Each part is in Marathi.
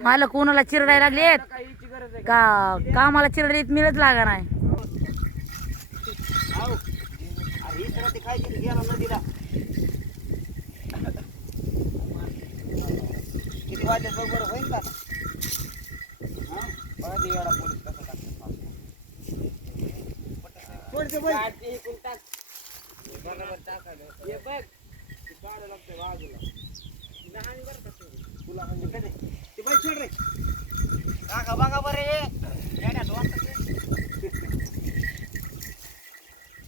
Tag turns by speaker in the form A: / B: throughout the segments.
A: मला कोणाला चिरडायला लागलेत
B: का
A: का मला चिरडीत मिळत लागा नाही
B: ते काय नदीला किती बघ बरं होईल का हे बाजूला. तुला म्हणजे ते बाई सोड रे. काका बघा बरं ते.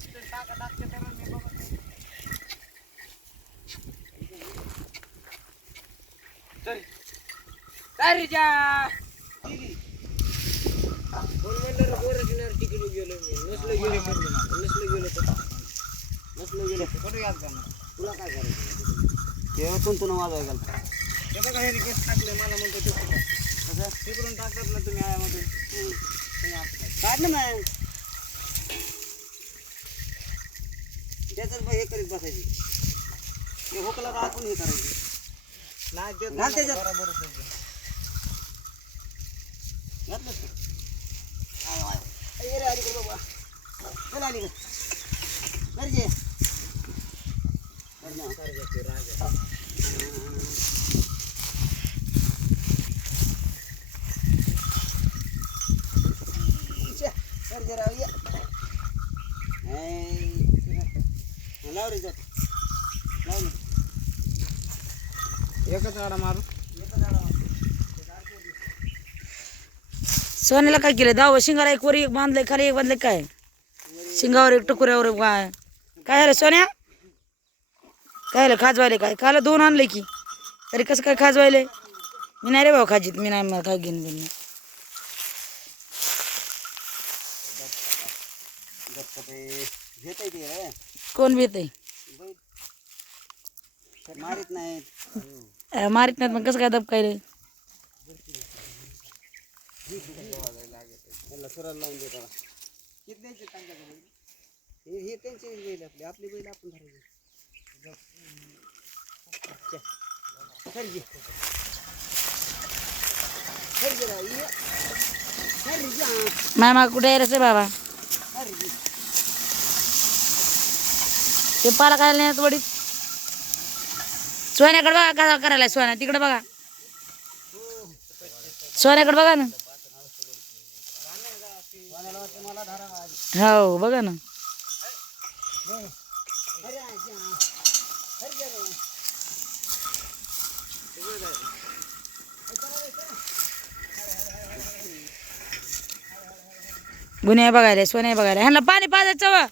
B: ते टाका टाकते तर मी बघत. नाही. चल. काय रे जा? कोण म्हणलं रे गोरं किनार तिकडे गेलो मी? नसलं गेलो तर नसलं गेलो तर नसलं गेलो तर तुला काय करायचं? तेव्हा कोण तुला वाजवाय घालता ते बघा हे केस टाकले मला म्हणतो ते कुठं कसं? तिकडून टाकतात ना तुम्ही आयामधून तुम्ही असं काय. ना त्याच्यात हे करीत बसायची. ते हुकला तर आपण हे करायचं? नाही ते घाल त्याच्यात बरोबर घातलंस का? आय, आय. ये रे अलीकडे बाबा? चल अलीकडे गरजे गरजे लाव रे जात लाव एकच आडा मारू एकच
A: सोन्याला काय केलं? दाव शिंगाला एक वर एक बांधलंय खाली एक बांधलंय काय? शिंगावर एक टकुऱ्यावर एक काय काय झालं सोन्या? काय झालं? खाजवायले काय? काल दोन आणले की. तरी कसं काय खाजवायले? मी नाही रे भाऊ खाजीत मी नाही मला काय घेऊन घेऊन
B: गप्प ते ते रे.
A: कोण भेट आहे
B: बैल मारित नाहीत.
A: अं, मारीत नाहीत मग कसं काय दब काय रे
B: लावून किती? हे हे त्यांचे बैल आपले. आपले बैल आपण धरायचे. राव, हा.
A: मामा कुठे आहे रे बाबा. ते पाला करायला नाही वडीत सोन्याकडे बघा काय करायला सोन्या तिकडे बघा. सोन्याकडे बघा ना. हो बघा ना. गुन्हे बघायला सोन्या बघायला. ह्यांना पाणी पाजायचं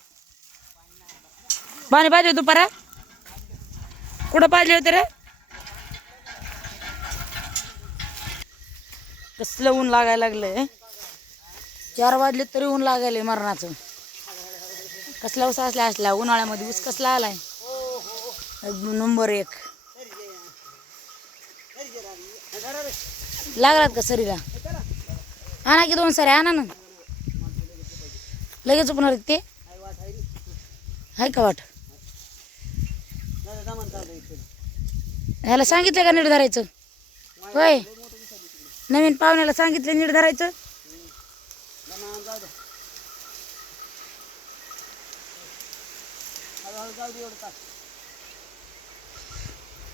A: पाणी पाहिजे दुपारा परा. कुठं पाहिजे होते रे? कसलं ऊन लागायला लागलंय चार वाजले तरी ऊन लागायला मरणाचं. कसला उस असला असला. उन्हाळ्यामध्ये ऊस कसला आलाय? नंबर एक. लागलात का सरीला? आणा की दोन सारे आणा ना. लगेच उपणार ते. हाय का वाट
B: दादा दमान चालू आहे इथे.
A: ह्याला सांगितलं का नीट धरायचं? होय. नवीन पाहुण्याला सांगितलं नीट धरायचं?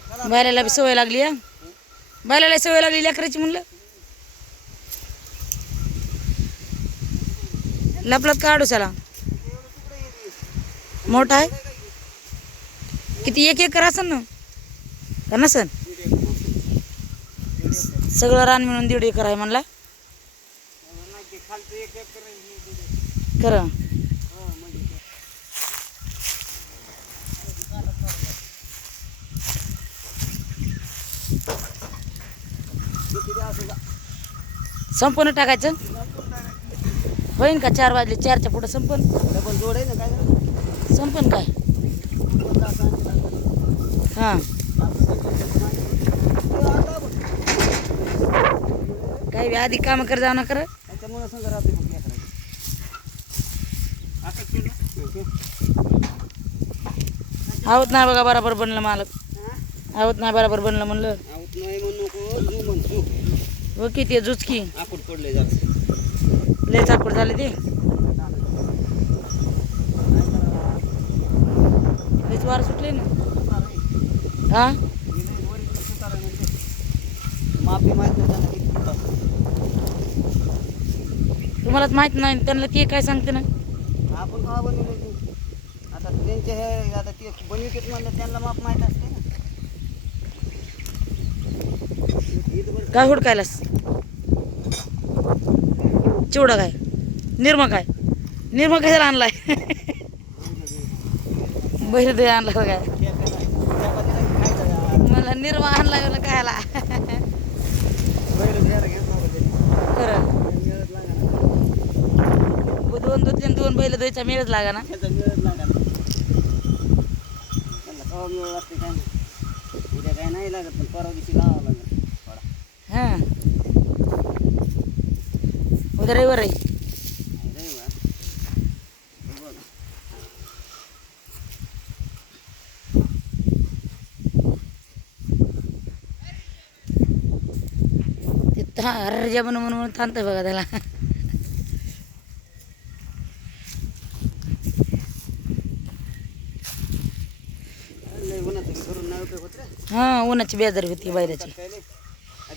B: दमान
A: बैलाला बी सवय लागली हा? बैलाला सवय लागली लेकराची म्हणलं? लपलत काढू चला मोठा आहे? किती एक एकर असन ना? का नसन? सगळं रान मिळून दीड एकर आहे म्हणला?
B: नाही एक एक
A: खरं?
B: हो, किती
A: संपूर्ण टाकायचं? होईन का चार वाजले? चारच्या पुढं संपन
B: डबल काय
A: संपन काय
B: दोन तास आणि लागले.
A: हां. काही आधी कामं कर जाऊ ना कर. आवत नाही बघा बरोबर बनलं मालक
B: हा?
A: आवत नाही बरोबर बनलं म्हणलं
B: नाही
A: व किती जुचकी
B: आकूट पडले
A: लय चाकूड झाले ते लयच वार सुटले ना. हा?
B: माफी माहीत नाही.
A: तुम्हालाच माहीत नाही त्यांना ते काय सांगते ना?
B: आपण का बनवले आता त्यांचे हे आता ते बनविकेत म्हणलं त्यांना माप माहीत असते ना.
A: काय हुडकायलास? चिवडा काय? निर्मा काय? निर्मा कशाला आणलाय? बैल आणला काय. मला निर्मा
B: घेत नव्हतं ते.
A: खरं. दोन दोन तीन दोन बैल द्यायचा मिळच लागा ना
B: त्याचा मिळत लागा ना. उद्या काय नाही लागत पण परवा दिवशी लावावं लागेल.
A: हा उद्या रविवार आहे
B: नाही रे बा. हे बघ.
A: ते हर्जा म्हणून म्हणून थांबतंय बघा त्याला. हा उन्हाची बेजारी होती बैलाची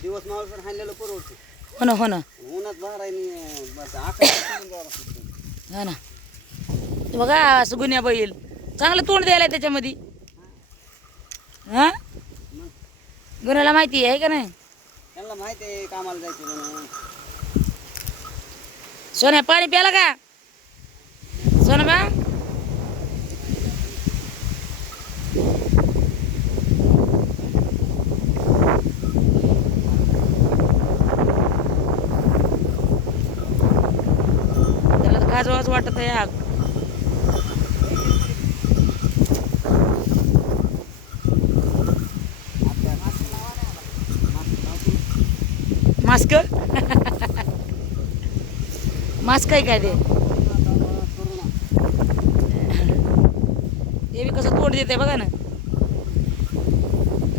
B: दिवस हाणलेलं परवडते
A: हो ना हो ना.
B: उन्हात बाहेर.
A: हा ना. बघा असं गुन्ह्या बैल. चांगलं तोंड द्यायला त्याच्यामध्ये. हा? गुन्ह्याला माहिती आहे का नाही?
B: त्यांना माहिती आहे कामाला जायचं म्हणून.
A: सोन्या पाणी प्याला का? सोना बा त्याला गाजवाच वाटत आहे आग
B: आपल्या मास्क लावा ना आम्हाला. मास्क लावतो.
A: मास्क? मास्क आहे काय ते? देवी कसं तोंड देते बघा ना.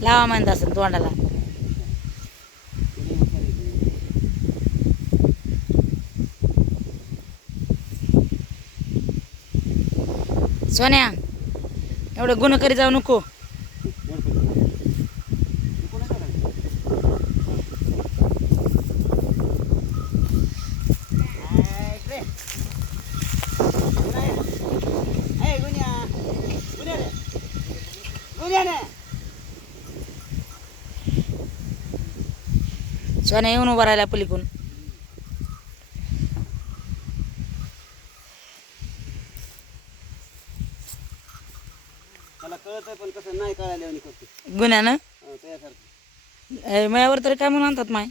A: लावा म्हणत असेल तोंडाला. सोन्या एवढं गुन्हा करी जाऊ नको
B: एवढं पैसे. हे कोणाचं आहे? हाय, इकडे. गुन्हा आहे. ए, गुन्हा. गुन्हा रे. गुन्हा रे.
A: सोन्या येऊन उभा राहिला पलीकडून.
B: मला कळतंय पण कसं नाही कळालं आणि करते
A: गुन्ह्यानं?
B: अं, त्यासारखं
A: ए, मायावर तरी काय म्हणून आणतात माय?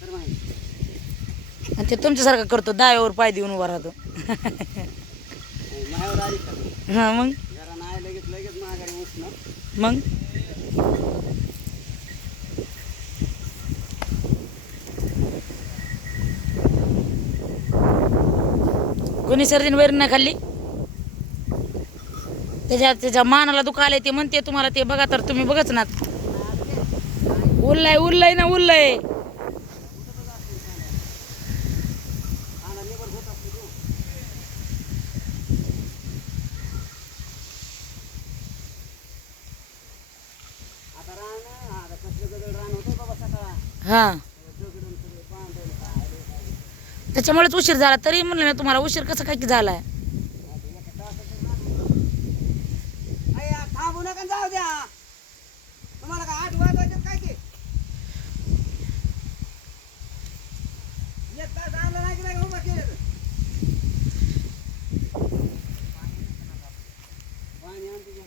B: तर माहिती
A: आणि ते तुमच्यासारखं करतो दाव्यावर पाय देऊन उभा राहतो.
B: मायावर आली का?
A: हा मग?
B: नाही लगेच लगेच माघारी उठणं
A: मग? कोणी सर्दीने वैरण नाही खाल्ली? त्याच्या त्याच्या मानाला दुखाले ते म्हणते तुम्हाला ते बघा तर तुम्ही बघच ना. उरलाय उरलाय ना उरलंय.
B: हा निबर होत असतो तू आता रान आता कसलं गदळ रान होतं बाबा सकाळ
A: हा
B: दगडून सगळे बांधून काय रे काय.
A: त्याच्यामुळेच उशीर झाला. तरी म्हणलं मी तुम्हाला उशीर कसं काय की झालाय
B: आता एका तासाचं रान होतं. अय्या, थांबू नका आणि जाऊ द्या तुम्हाला काय आठ वाजवायचे काय ते एक तास आणलं नाही की नाही उभं केलं तर. पाणी आणतो घ्या.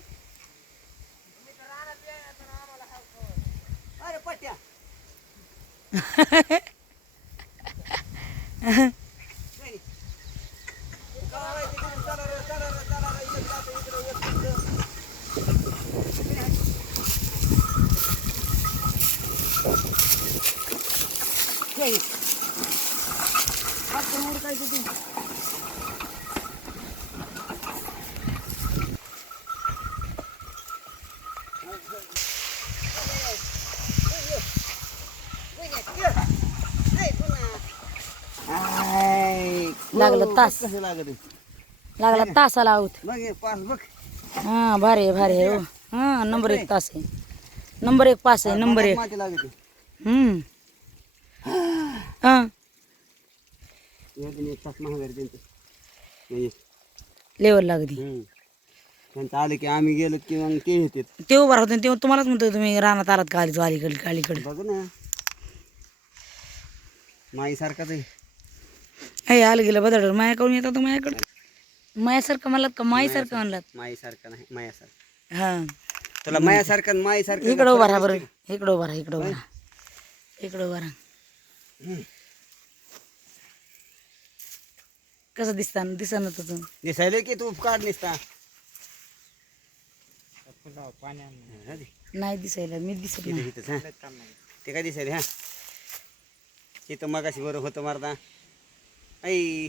B: अरे पट्ट्या नाही. कवा व्हायचं तिकडून चला रे, चला रे, चला रे, इकडं जातो, इकडं, इकडं, इकडं. हे घे. पटकन उरकायचं ते.
A: लागलं तास.
B: कसं लागत?
A: लागला तासाला आहोत
B: बघ हे पास बघ.
A: हा भारी आहे भारी आहे हो. हा नंबर एक तास आहे. नंबर एक पास आहे नंबर एक.
B: माती लागत आहे.
A: हम्म. हा.
B: पण एक तास महागारी त्यांचं. म्हणजे
A: लेवल लागली.
B: हम्म. त्यांचं आलं की आम्ही गेलो की मग ते येतात
A: ते उभा राहतो तेव्हा तुम्हालाच म्हणतो तुम्ही रानात आलात का आलीच अलीकडे अलीकडे.
B: बघ ना. माई सारखाच आहे.
A: हे आलं गेलं बदल माया काऊन येतात माझ्याकडे मायासारखं म्हणलात का माईसारखं म्हणलात
B: माई सारखा नाही मायासारखा.
A: हा.
B: तुला मायासारखा आणि माई सारखं
A: इकडं उभा राहा बरं. इकडं उभा राहा इकडं उभा राहा. इकडं उभा राहा. कसं दिसता दिसना तुझं?
B: दिसायला की तू काढ निसता?
A: नाही दिसायला मी दिसत नाही.
B: इथंच हा. ते काय दिसायला हा? इथं मगाशी बरं होतं मारता ऐ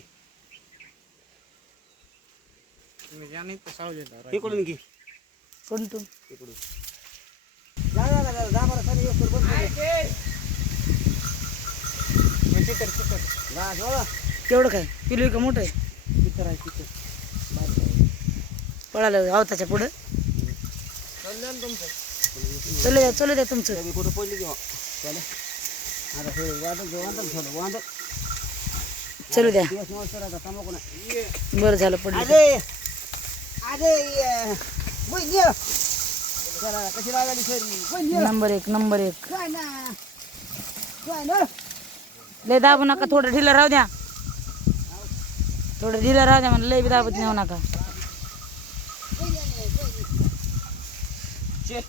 B: इकडून घे?
A: कोण तू
B: इकडून जा बरं, सर.
A: केवढं काय? पिलू का मोठं आहे? पळालं आवताच्या पुढं. चलू द्या चलू द्या तुमचं.
B: कुठं पडली किंवा चालेल. आता हे थोडं वादळ.
A: चलू द्या. बरं झालं पडलं. नंबर एक नंबर एक.
B: काय ना? काय ना?
A: लय दाबू नका थोडं ढिलं राहू द्या. थोडं ढिलं राहू द्या म्हणलं लय बी दाबत नेऊ नका.
B: चे